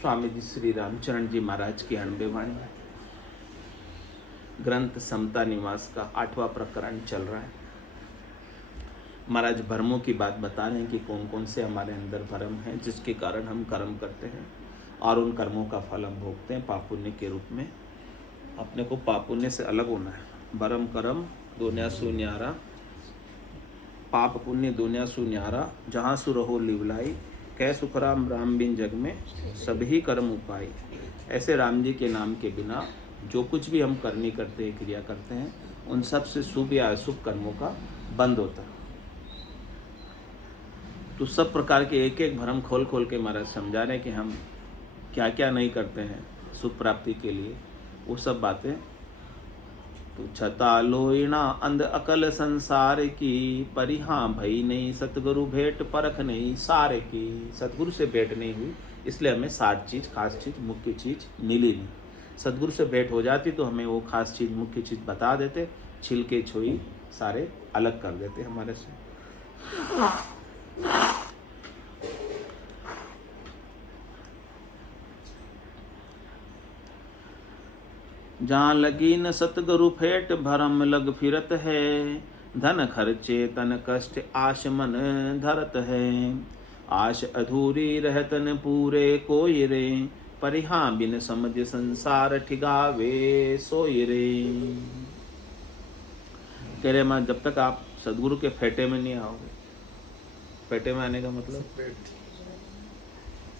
स्वामी जी श्री रामचरण जी महाराज की अणबे वाणी है। ग्रंथ समता निवास का 8वां प्रकरण चल रहा है। महाराज भरमों की बात बता रहे हैं कि कौन कौन से हमारे अंदर भरम हैं जिसके कारण हम कर्म करते हैं और उन कर्मों का फल हम भोगते हैं पाप पुण्य के रूप में। अपने को पाप पुण्य से अलग होना है। भरम कर्म दुनिया सुन्यारा, पाप पुण्य दुनिया सुन्यारा, जहाँ सुर हो लिवलाई, कै सुखराम राम बिन जग में सभी कर्म उपाय। ऐसे राम जी के नाम के बिना जो कुछ भी हम करनी करते हैं, क्रिया करते हैं, उन सब से शुभ या अशुभ कर्मों का बंद होता है। तो सब प्रकार के एक एक भरम खोल खोल के महाराज समझा रहे हैं कि हम क्या क्या नहीं करते हैं सुख प्राप्ति के लिए, वो सब बातें। तो छता लोइना अंध अकल संसार की, परिहां भई नहीं सतगुरु भेंट परख नहीं सारे की। सतगुरु से भेंट नहीं हुई, इसलिए हमें सार चीज़, खास चीज़, मुख्य चीज़ मिली नहीं। सतगुरु से भेंट हो जाती तो हमें वो खास चीज़, मुख्य चीज़ बता देते, छिलके छोई सारे अलग कर देते हमारे से। जहाँ लगी न सतगुरु फेट, भरम लग फिरत है। धन खर्चे तन कष्ट, आश मन धरत है। आश अधूरी रहतन पूरे कोई रे, परिहां बिन समझ संसार ठिगावे सोई रे। कह रहे माँ, जब तक आप सदगुरु के फेटे में नहीं आओगे, फेटे में आने का मतलब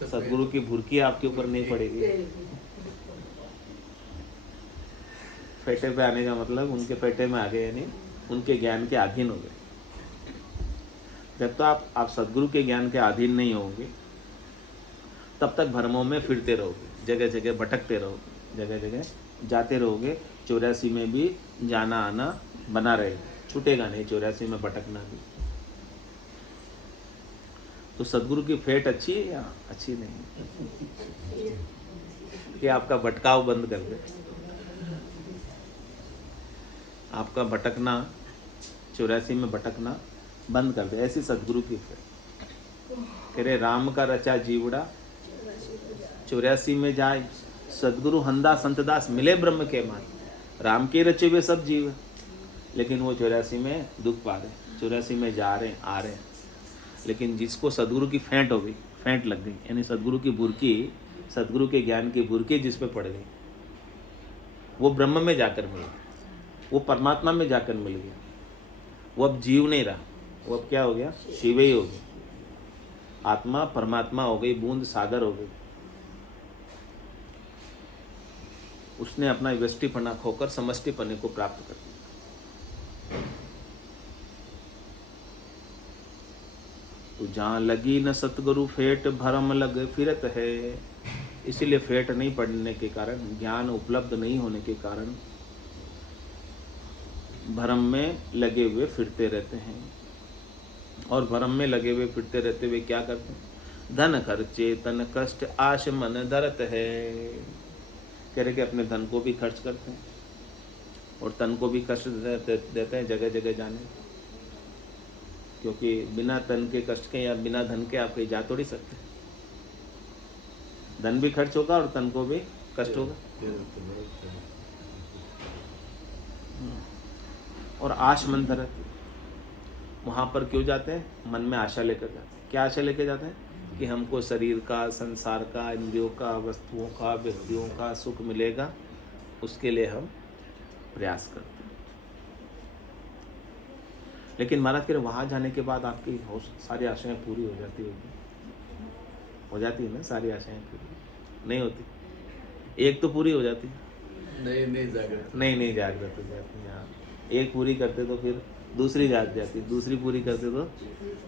सदगुरु की भुरकी आपके ऊपर नहीं पड़ेगी। फेटे पे आने का मतलब उनके फेटे में आ गए, यानी उनके ज्ञान के अधीन हो गए। जब तक आप सदगुरु के ज्ञान के अधीन नहीं होंगे, तब तक भ्रमों में फिरते रहोगे, जगह जगह भटकते रहोगे, जगह जगह जाते रहोगे। 84 में भी जाना आना बना रहेगा, छूटेगा नहीं 84 में भटकना भी। तो सदगुरु की फेट अच्छी है या अच्छी नहीं? कि आपका भटकाव बंद कर दे, आपका भटकना 84 में भटकना बंद कर दे, ऐसी सदगुरु की फेट। कह रहे राम का रचा जीवड़ा 84 में जाए, सदगुरु हंदा संतदास मिले ब्रह्म के मान। राम के रचे हुए सब जीव, लेकिन वो 84 में दुख पा रहे, 84 में जा रहे आ रहे। लेकिन जिसको सदगुरु की फेंट हो गई, फेंट लग गई, यानी सदगुरु की बुरकी, सदगुरु के ज्ञान की बुरकी जिस पे पड़ गई, वो ब्रह्म में जाकर मिल गया, वो परमात्मा में जाकर मिल गया। वो अब जीव नहीं रहा, वो अब क्या हो गया? शिव ही हो गया। आत्मा परमात्मा हो गई, बूंद सागर हो गई। उसने अपना व्यष्टिपना खोकर समष्टिपने को प्राप्त कर दिया। तो जहाँ लगी न सतगुरु फेट, भरम लग फिरत है। इसीलिए फेट नहीं पड़ने के कारण, ज्ञान उपलब्ध नहीं होने के कारण भरम में लगे हुए फिरते रहते हैं। और भरम में लगे हुए फिरते रहते हुए क्या करते हैं? धन खर्चे तन कष्ट, आश मन धरत है। कह रहे कि अपने धन को भी खर्च करते हैं और तन को भी कष्ट देते हैं जगह जगह जाने, क्योंकि बिना तन के कष्ट के या बिना धन के आप कहीं जा थोड़ी सकते। धन भी खर्च होगा और तन को भी कष्ट होगा। और आश मन धरत, वहाँ पर क्यों जाते हैं? मन में आशा लेकर जाते हैं। क्या आशा लेकर जाते हैं? कि हमको शरीर का, संसार का, इंद्रियों का, वस्तुओं का, व्यक्तियों का सुख मिलेगा, उसके लिए हम प्रयास करते हैं। लेकिन महाराज कह रहे वहाँ जाने के बाद आपकी सारी आशाएं पूरी हो जाती होगी, हो जाती है ना? सारी आशाएं पूरी नहीं होती, एक तो पूरी हो जाती है, नहीं जागृत हो जाती है। एक पूरी करते तो फिर दूसरी जाग जाती, दूसरी पूरी करते तो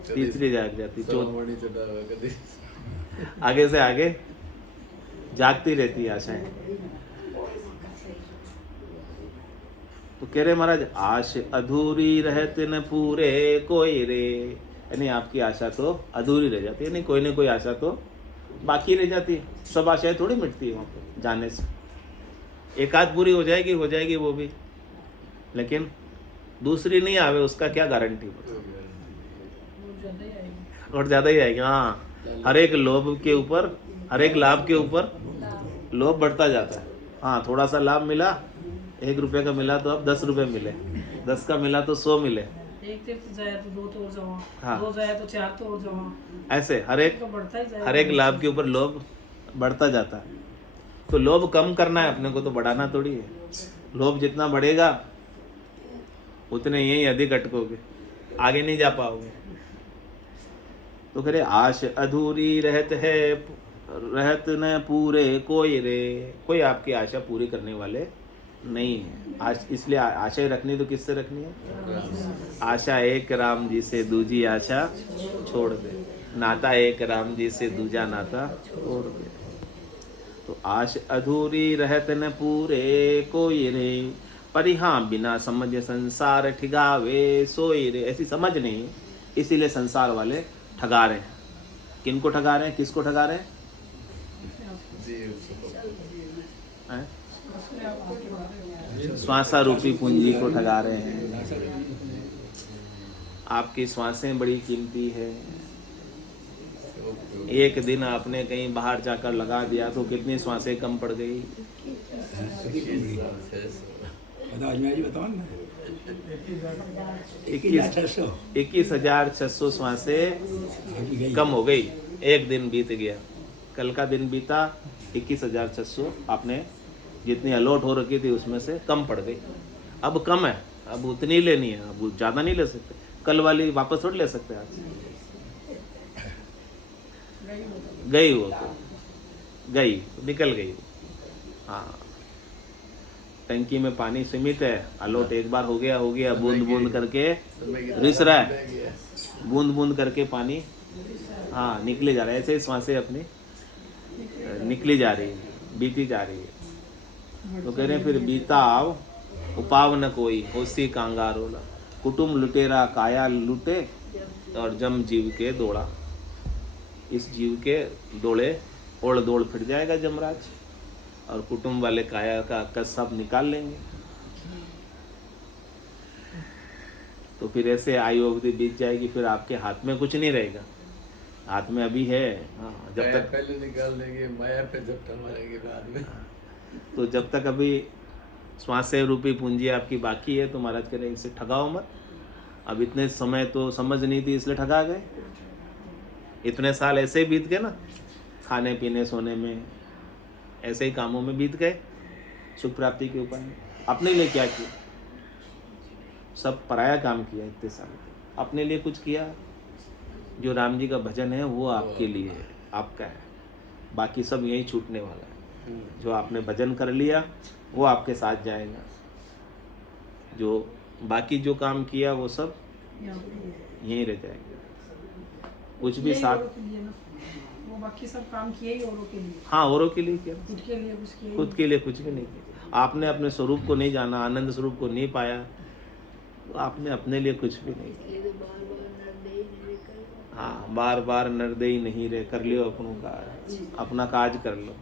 तीसरी जाग जाती, चौथी, आगे से आगे जागती रहती है आशाएं। तो कह रहे महाराज, आश अधूरी रहते न पूरे कोई रे, यानी आपकी आशा तो अधूरी रह जाती है, यानी कोई ना कोई आशा तो बाकी रह जाती है। सब आशाएं थोड़ी मिटती है वहाँ पर जाने से। एक आध पूरी हो जाएगी वो भी, लेकिन दूसरी नहीं आवे, उसका क्या गारंटी? और ज़्यादा ही आएगी। हाँ, हर एक लोभ के ऊपर हर एक लाभ के ऊपर लोभ बढ़ता जाता है। हाँ, थोड़ा सा लाभ मिला, 1 रुपये का मिला तो अब 10 रुपये मिले, 10 का मिला तो 100 मिले। एक तीर्थ जाए तो 2 तो और जाओ, हाँ। 2 जाए तो 4 तो और जाओ, ऐसे हर एक तो बढ़ता ही जाएगा। हर एक लाभ के ऊपर लोभ बढ़ता जाता है। तो लोभ कम करना है अपने को, तो बढ़ाना थोड़ी है। लोभ जितना बढ़ेगा उतने यही अधिक अटकोगे, आगे नहीं जा पाओगे। तो कह रहे आश अधूरी रहत न पूरे कोई रे, कोई आपकी आशा पूरी करने वाले नहीं है। इसलिए आशा रखनी तो किससे रखनी है? आशा एक राम जी से, दूजी आशा छोड़ दे। नाता एक राम जी से, दूजा नाता छोड़ दे। तो आश अधूरी रहत न पूरे कोई रे, पर हाँ बिना समझ संसार ठिगावे सोई रे। ऐसी समझ नहीं, इसीलिए संसार वाले ठगा रहे हैं। किनको ठगा रहे हैं? किसको ठगा रहे हैं? श्वासा रूपी पूंजी को ठगा रहे हैं। आपकी श्वासें बड़ी कीमती है। एक दिन आपने कहीं बाहर जाकर लगा दिया तो कितनी श्वासें कम पड़ गई? 21,600 श्वासें कम हो गई। एक दिन बीत गया, कल का दिन बीता, 21,600 आपने जितनी अलॉट हो रखी थी उसमें से कम पड़ गई। अब कम है, अब उतनी लेनी है, अब ज़्यादा नहीं ले सकते। कल वाली वापस थोड़ी ले सकते आज। गई वो तो गई, निकल गई। हाँ, टंकी में पानी सीमित है, अलॉट एक बार हो गया, बूंद बूंद करके रिस रहा है, बूंद बूंद करके पानी हाँ निकले जा रहा है। ऐसे ही सांसें अपनी निकली जा रही है, बीती जा रही है। तो कह रहे हैं फिर बीता आव उपाव न कोई, होसी कांगारोला, कुटुम लुटेरा काया लुटे, और जम जीव के दौड़ा। इस जीव के दौड़े ओढ़ दौड़ फिर जाएगा जमराज, और कुटुंब वाले काया का सब निकाल लेंगे। तो फिर ऐसे आयु अवधि बीत जाएगी, फिर आपके हाथ में कुछ नहीं रहेगा। हाथ में अभी है, हाँ, जब तक पहले निकाल लेंगे, माया पे झपटा मारेंगे बाद में। तो जब तक अभी श्वासें रूपी पूंजी आपकी बाकी है, तो महाराज कह रहे हैं इसे ठगाओ मत। अब इतने समय तो समझ नहीं थी इसलिए ठगा गए। इतने साल ऐसे ही बीत गए ना, खाने पीने सोने में, ऐसे ही कामों में बीत गए। सुख प्राप्ति के उपाय अपने लिए क्या किया? सब पराया काम किया इतने साल। अपने लिए कुछ किया? जो राम जी का भजन है वो आपके लिए है, आपका है। बाकी सब यही छूटने वाला है। जो आपने भजन कर लिया वो आपके साथ जाएगा। जो बाकी जो काम किया वो सब यहीं रह जाएगा। कुछ भी साथ वो बाकी सब काम किए ही औरों के लिए। हाँ, औरों के लिए किया, खुद के लिए कुछ किया, खुद के लिए कुछ भी नहीं किया। आपने अपने स्वरूप को नहीं जाना, आनंद स्वरूप को नहीं पाया, तो आपने अपने लिए कुछ भी नहीं किया। हाँ, बार बार नरदेही नहीं रहे, कर लियो अपनों काज, अपना काज कर लो।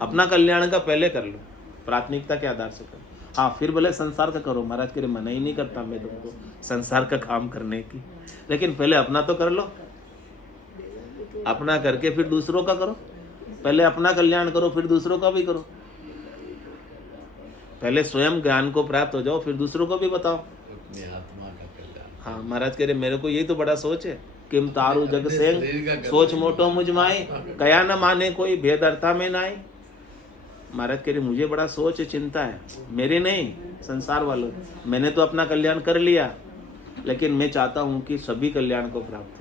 अपना कल्याण का पहले कर लो, प्राथमिकता के आधार से करो। हाँ, फिर भले संसार का करो। महाराज कह रहे मना ही नहीं करता मैं तुमको संसार का काम करने की, लेकिन पहले अपना तो कर लो। अपना करके फिर दूसरों का करो। पहले अपना कल्याण करो, फिर दूसरों का भी करो। पहले स्वयं ज्ञान को प्राप्त हो जाओ, फिर दूसरों को भी बताओ। अपनी आत्मा का कल्याण। हाँ, महाराज कह रहे मेरे को यही तो बड़ा सोच है। किम तारु जग सेंग सोच मोटो मुझ माई, कया न माने कोई भेद अर्था में नाई। महाराज कह रहे मुझे बड़ा सोच है, चिंता है, मेरे नहीं, संसार वालों। मैंने तो अपना कल्याण कर लिया, लेकिन मैं चाहता हूं कि सभी कल्याण को प्राप्त हो।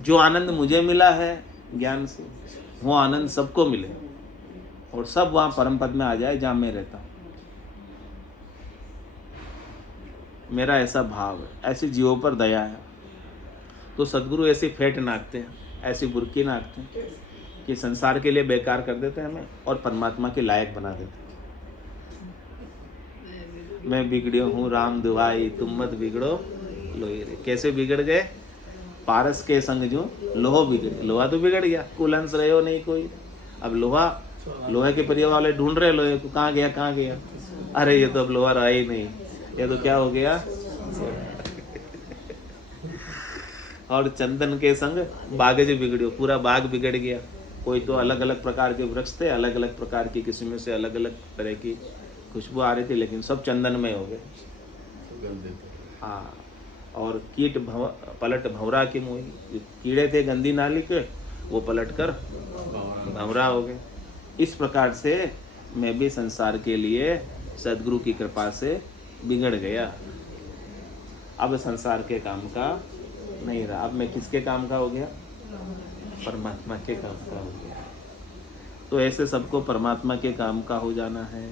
जो आनंद मुझे मिला है ज्ञान से, वो आनंद सबको मिले, और सब वहां परम पद में आ जाए जहां मैं रहता हूं। मेरा ऐसा भाव है, ऐसे जीवों पर दया है। तो सदगुरु ऐसी फेंट नाकते हैं, ऐसी बुरकी नाकते हैं कि संसार के लिए बेकार कर देते हैं हमें, और परमात्मा के लायक बना देते हैं। मैं बिगड़ियो हूँ राम दुआई, तुम मत बिगड़ो लोही रे। कैसे बिगड़ गए? पारस के संग जो लोहा बिगड़, लोहा तो बिगड़ गया, कुलंस रहे हो नहीं कोई। अब लोहे के परिवार वाले ढूंढ रहे लोहे को, कहाँ गया। अरे ये तो अब लोहा रहा ही नहीं, ये तो क्या हो गया। और चंदन के संग बाग जो बिगड़ो, पूरा बाग बिगड़ गया। कोई तो अलग अलग प्रकार के वृक्ष थे, अलग अलग प्रकार की किस्म से अलग अलग तरह की खुशबू आ रही थी, लेकिन सब चंदनमय हो गए। सुगंधित हाँ, और पलट भंवरा की मोही, जो कीड़े थे गंदी नाली के, वो पलट कर भंवरा हो गए। इस प्रकार से मैं भी संसार के लिए सदगुरु की कृपा से बिगड़ गया। अब संसार के काम का नहीं रहा। अब मैं किसके काम का हो गया? परमात्मा के काम का हो गया। तो ऐसे सबको परमात्मा के काम का हो जाना है।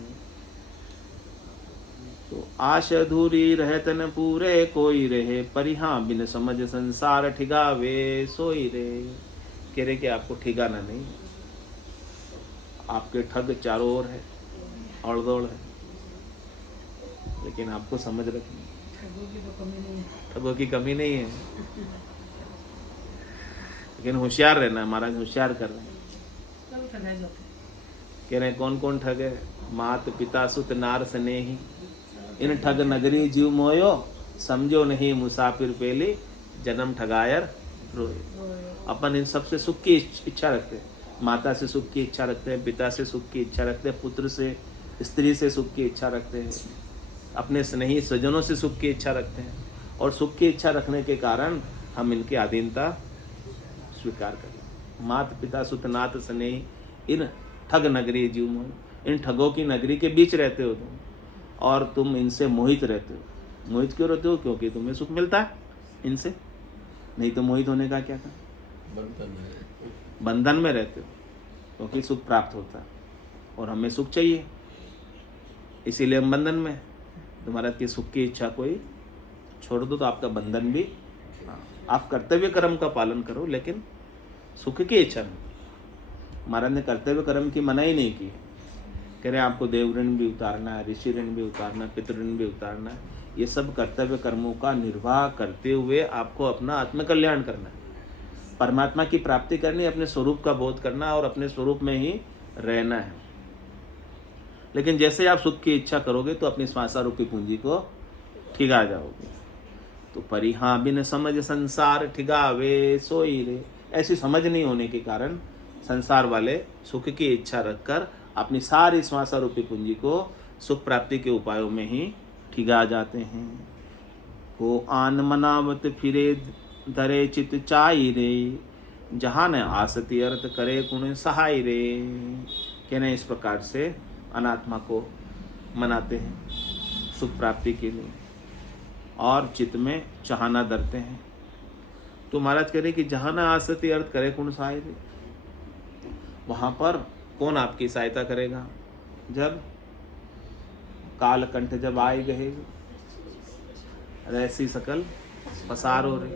तो आश अधूरी रहत न पूरे कोई रहे, परिहा बिन समझ संसार ठिगावे सोई रे। कह रहे कि आपको ठिकाना नहीं, आपके ठग चारों ओर है, और दौड़ है, लेकिन आपको समझ रखनी, ठगों की तो कमी नहीं है। ठगों की कमी नहीं है, लेकिन होशियार रहना। महाराज होशियार कर रहे हैं। सब ठगाए जाते हैं। कह रहे हैं कौन कौन ठग है? मात पिता सुत नार स्नेही, इन ठग नगरी जीव मोयो, समझो नहीं मुसाफिर पेली, जन्म ठगायर रोए। अपन इन सब से सुख की इच्छा रखते हैं। माता से सुख की इच्छा रखते हैं, पिता से सुख की इच्छा रखते हैं, पुत्र से, स्त्री से सुख की इच्छा रखते हैं, अपने स्नेही स्वजनों से सुख की इच्छा रखते हैं। और सुख की इच्छा रखने के कारण हम इनकी अधीनता स्वीकार करें। मात पिता सुत नाथ स्नेही, इन ठग नगरी जीव मोह। इन ठगों की नगरी के बीच रहते हो तुम, और तुम इनसे मोहित रहते हो। मोहित क्यों रहते हो? क्योंकि तुम्हें सुख मिलता है इनसे, नहीं तो मोहित होने का क्या था? बंधन में रहते हो क्योंकि सुख प्राप्त होता है, और हमें सुख चाहिए, इसीलिए हम बंधन में। तुम्हारा की सुख की इच्छा कोई छोड़ दो तो आपका बंधन भी, आप कर्तव्य कर्म का पालन करो, लेकिन सुख की इच्छा नहीं। महाराज ने कर्तव्य कर्म की मनाही नहीं की। कह रहे हैं आपको देव ऋण भी उतारना है, ऋषि ऋण भी उतारना है, पितृ ऋण भी उतारना है। ये सब कर्तव्य कर्मों का निर्वाह करते हुए आपको अपना आत्मकल्याण करना है, परमात्मा की प्राप्ति करनी, अपने स्वरूप का बोध करना और अपने स्वरूप में ही रहना है। लेकिन जैसे आप सुख की इच्छा करोगे तो अपनी श्वासा रूपी पूंजी को ठिगा जाओगे। तो परिहा बिन समझ संसार ठिगावे सोई रे। ऐसी समझ नहीं होने के कारण संसार वाले सुख की इच्छा रखकर अपनी सारी श्वासा रूपी पूंजी को सुख प्राप्ति के उपायों में ही ठिगा जाते हैं। को आन मनावत फिरे धरे चित चाई रे, जहाँ न आसती अर्थ करे गुण सहाय रे। कहने इस प्रकार से अनात्मा को मनाते हैं सुख प्राप्ति के लिए, और चित्त में चाहना धरते हैं। तो महाराज कह रहे कि जहाँ न आसती अर्थ करे गुण सहाय रे, वहाँ पर कौन आपकी सहायता करेगा? जब कालकंठ जब आए गए, रहसी सकल पसारो रे,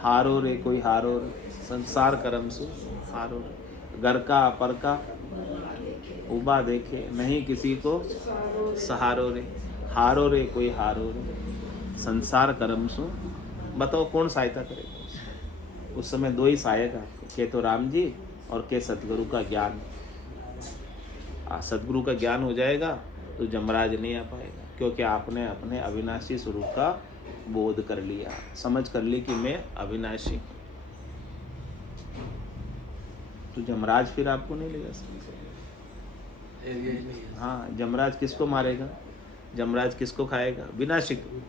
हारो रे कोई हारो रे, संसार करम सु हारो रे। घर का अपर का उबा देखे, नहीं किसी को सहारो रे, हारो रे कोई हारो रे, संसार करम सु। बताओ कौन सहायता करेगा? उस समय दो ही सहायक आपको, के तो राम जी और के सतगुरु का ज्ञान। सतगुरु का ज्ञान हो जाएगा तो जमराज नहीं आ पाएगा, क्योंकि आपने अपने अविनाशी स्वरूप का बोध कर लिया, समझ कर ली कि मैं अविनाशी हूं। तो जमराज फिर आपको नहीं ले जा सकता। हाँ, जमराज किसको मारेगा? जमराज किसको खाएगा? विनाशी को,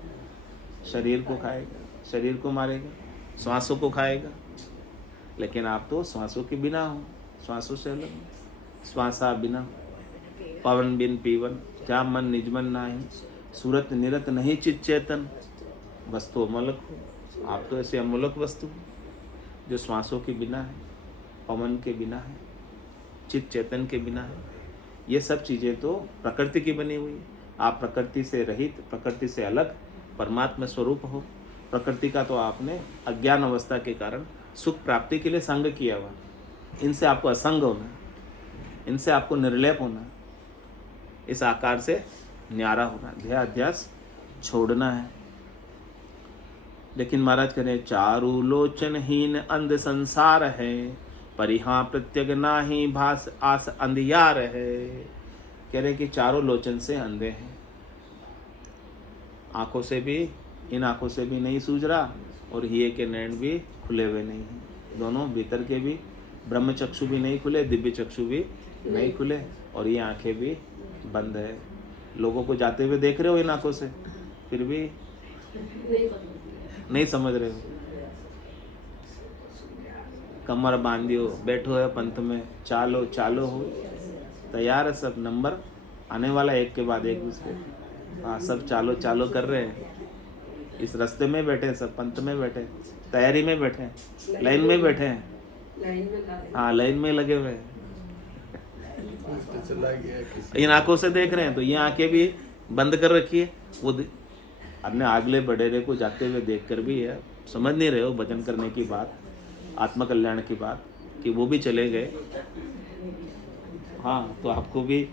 शरीर को खाएगा, शरीर को मारेगा, श्वासों को खाएगा। लेकिन आप तो श्वासों के बिना हो, श्वासों से अलग हो। श्वासा बिना पवन बिन पीवन, क्या मन निजमन नाही, सूरत निरत नहीं चित चेतन, वस्तु अमूलक हो। आप तो ऐसे अमूलक वस्तु जो श्वासों के बिना है, पवन के बिना है, चित चेतन के बिना है। ये सब चीज़ें तो प्रकृति की बनी हुई है। आप प्रकृति से रहित, प्रकृति से अलग परमात्मा स्वरूप हो। प्रकृति का तो आपने अज्ञान अवस्था के कारण सुख प्राप्ति के लिए संग किया हुआ। इनसे आपको असंग होना है, इनसे आपको निर्लेप होना है, इस आकार से न्यारा होना, ध्यास छोड़ना है। लेकिन महाराज कह रहे चारु लोचनहीन अंध संसार है, परिहा प्रत्यग नाही भास आस अंधियार है। कह रहे कि चारों लोचन से अंधे हैं, आंखों से भी, इन आंखों से भी नहीं सूझ रहा, और हिये के नैन भी खुले हुए नहीं हैं। दोनों भीतर के भी ब्रह्म चक्षु भी नहीं खुले, दिव्य चक्षु भी नहीं खुले, और ये आंखें भी बंद है। लोगों को जाते हुए देख रहे हो इन आंखों से, फिर भी नहीं समझ रहे हो। कमर बांधियो, बैठो है पंथ में, चालो चालो हो, तैयार है सब, नंबर आने वाला एक के बाद एक दूसरे। हाँ, सब चालो चालो कर रहे हैं, इस रास्ते में बैठे हैं, सब पंथ में बैठे हैं, तैयारी में बैठे हैं, लाइन में बैठे हैं, हाँ लाइन में लगे हुए हैं। तो चला गया किसी इन आंखों से देख रहे हैं, तो ये आंखें भी बंद कर रखी है। वो अपने आगले बडेरे को जाते हुए देख कर भी है, समझ नहीं रहे हो भजन करने की बात, आत्मकल्याण की बात, कि वो भी चले गए। हाँ, तो आपको भी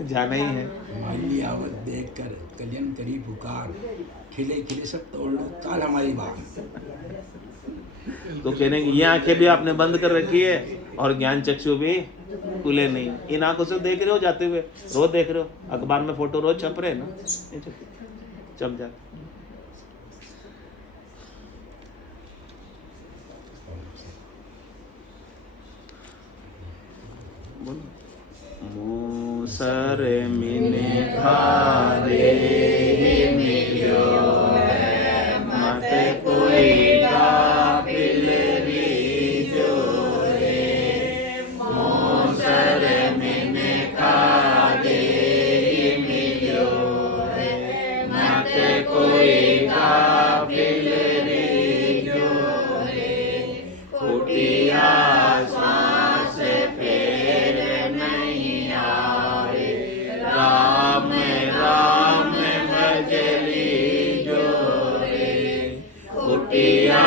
जाना ही है। हमारी आवत देख कर कल्याण करी पुकार, खिले खिले सब तोड़ लो काल हमारी बात। तो कहने की ये आंखें भी आपने बंद कर रखी है और ज्ञान चक्षु भी खुले नहीं। इन आंखों से देख रहे हो जाते हुए, रोज देख रहे हो, अखबार में फोटो रोज छप रहे हैं ना, छप जाते। मूसर मिने खारे मिलो है, मत कोई गाफिल रीजो रे। मूसर मिने खारे मिलो है, मत कोई गाफिल रीजो रे। कुटिया सांस फेर नहीं आवे, राम राम भजली जो रे। कुटिया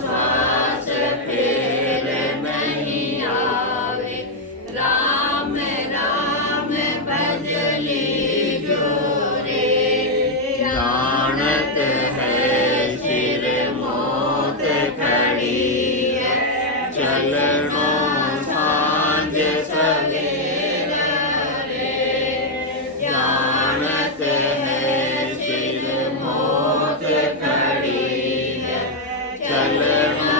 श्वास फेर नहीं आवे, राम राम भजली जो रे। जानत है सिर मौत खड़ी है, चलनो सांझ सवेरा रे। जानत है सिर मौत खड़ी है, चलनो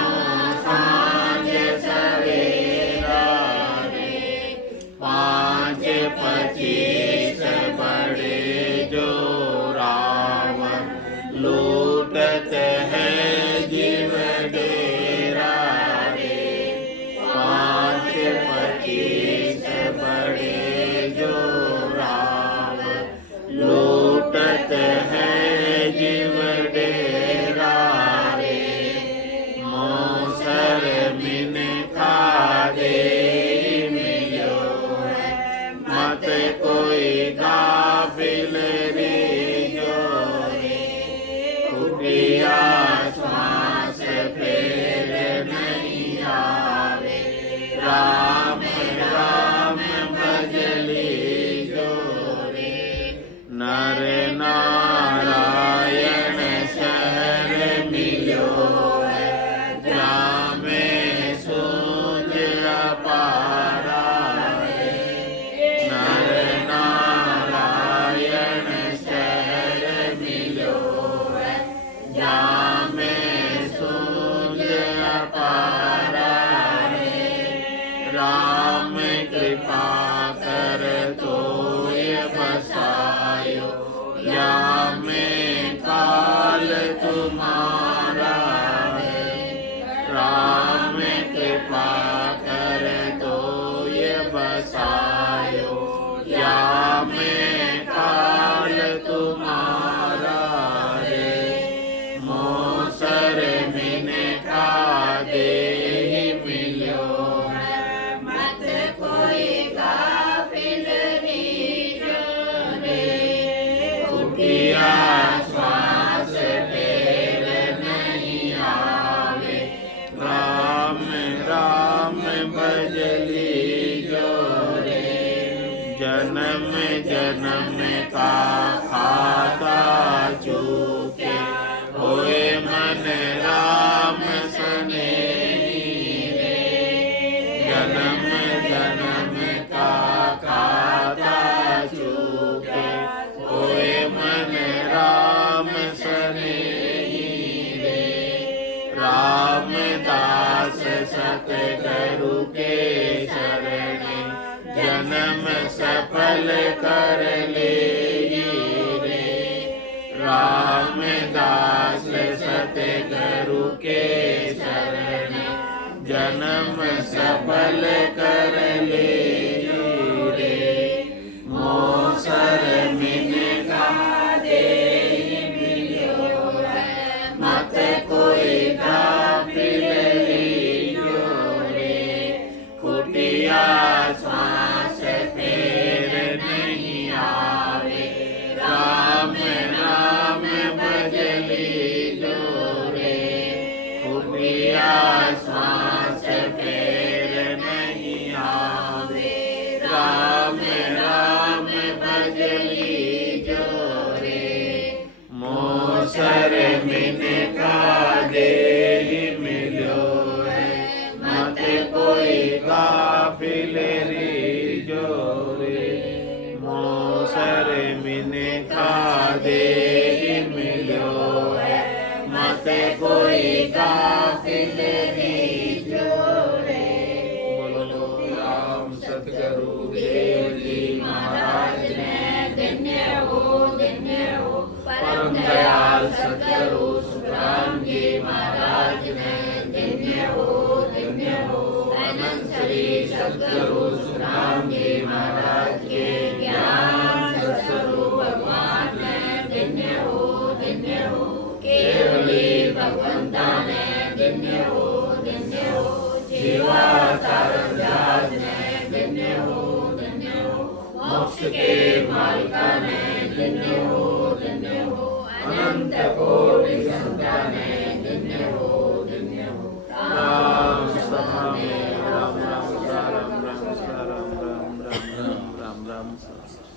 सांझ सवेरा रे। 5-25 बड़े जो रावण, लूटत है जीव डेरा रे। 5-25 बड़े जो रावण, लूटत है जीव डेरा रे। मौसर मिन खादे मिलो है, मत कोई गाफिल रीजो रे। कुटिया श्वास फेर नहीं आवे, राम राम भजली जो रे। नर नारायण शहर मिलो है, जामे सूझ अपारा है। नर नारायण शहर मिलो है, जामे सूझ अपारा है। राम कृपा कर तोय बसायो, या में काल तुम्हारा है। राम कृपा कर तोय बसायो, या में काल तुम्हारा रे। मौसर मिन खादे मिलो है, मत कोई गाफिल रीजो रे। कुटिया श्वास फेर नहीं आवे, राम राम भजली जो रे। जन्म जन्म का खाता चूके, होए मन राम सनेही रे। जन्म जन्म का खाता चूके, होए मन राम सनेही रे। सतगुरु के शरणे जन्म सफल कर ले रे। रामदास सतगुरु के शरणे जन्म सफल कर ले रे। मोसर मिन गादे मिलियो है मत कोई गाफिल लीजो रे। कुटिया श्वास फेर नहीं आवे राम राम भज लीजो रे। कुटिया श्वास फेर नहीं आवे राम राम भज लीजो रे। मोसर मिन का देहि मिलो है मत कोई गाफिल लीजो रे। मोसर मिन का देहि मिलो है मत कोई गाफिल लीजो रे। बोलो राम सतगुरु देव जी महाराज ने धन्य हो परम दयाल सतगुरु सुखराम जी महाराज ने धन्य हो अनंत श्री सतगुरु सुखराम जी महाराज के ज्ञान सतस्वरूप भगवान ने धन्य हो केवली भगवंता ने धन्य हो जीवा तारण दास ने धन्य हो मोक्ष के मालिका ने धन्य हो अनंत कोटि संता ने धन्य हो राम सदा में राम राम राम राम राम राम राम राम राम राम।